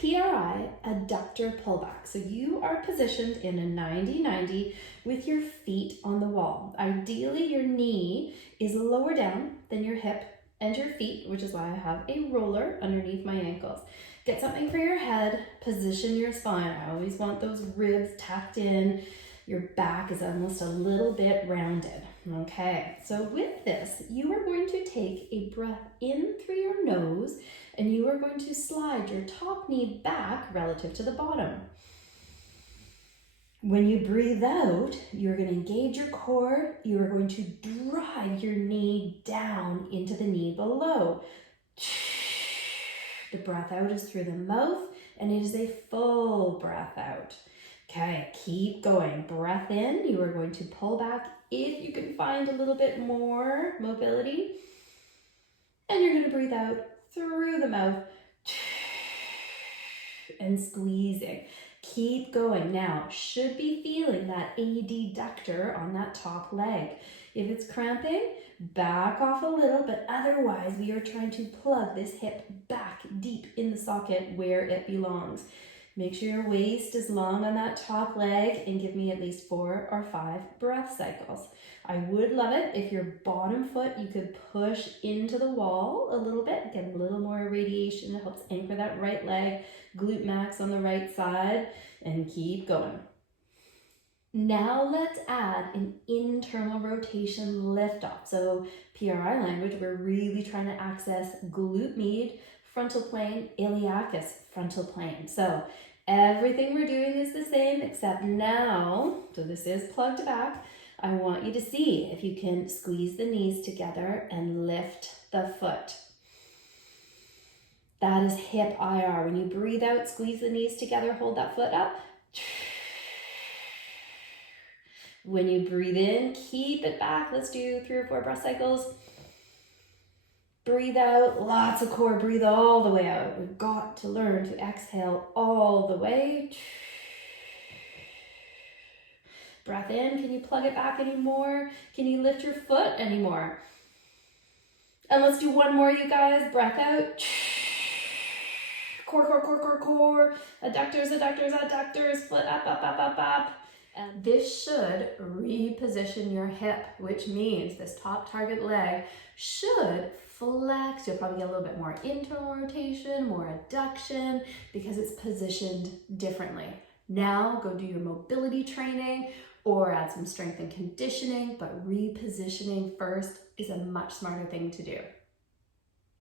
PRI, adductor pullback. So you are positioned in a 90-90 with your feet on the wall. Ideally, your knee is lower down than your hip and your feet, which is why I have a roller underneath my ankles. Get something for your head, position your spine. I always want those ribs tucked in. Your back is almost a little bit rounded. Okay, so with this, you are going to take a breath in through your nose and you are going to slide your top knee back relative to the bottom. When you breathe out, you're going to engage your core. You are going to drive your knee down into the knee below. The breath out is through the mouth and it is a full breath out. Okay, keep going. Breath in, you are going to pull back if you can find a little bit more mobility. And you're going to breathe out through the mouth and squeezing. Keep going. Now, should be feeling that adductor on that top leg. If it's cramping, back off a little, but otherwise we are trying to plug this hip back deep in the socket where it belongs. Make sure your waist is long on that top leg and give me at least 4 or 5 breath cycles. I would love it if your bottom foot, you could push into the wall a little bit, get a little more radiation. It helps anchor that right leg, glute max on the right side, and keep going. Now let's add an internal rotation lift off. So PRI language, we're really trying to access glute med, frontal plane, iliacus, frontal plane. So everything we're doing is the same except now, so this is plugged back. I want you to see if you can squeeze the knees together and lift the foot. That is hip IR. When you breathe out, squeeze the knees together, hold that foot up. When you breathe in, keep it back. Let's do 3 or 4 breath cycles. Breathe out, lots of core, breathe all the way out. We've got to learn to exhale all the way. Breath in, can you plug it back anymore? Can you lift your foot anymore? And let's do one more, you guys. Breath out. Core, core, core, core, core. Adductors, adductors, adductors. Foot up, up, up, up, up. And this should reposition your hip, which means this top target leg should flex. You'll probably get a little bit more internal rotation, more adduction, because it's positioned differently. Now go do your mobility training or add some strength and conditioning, but repositioning first is a much smarter thing to do.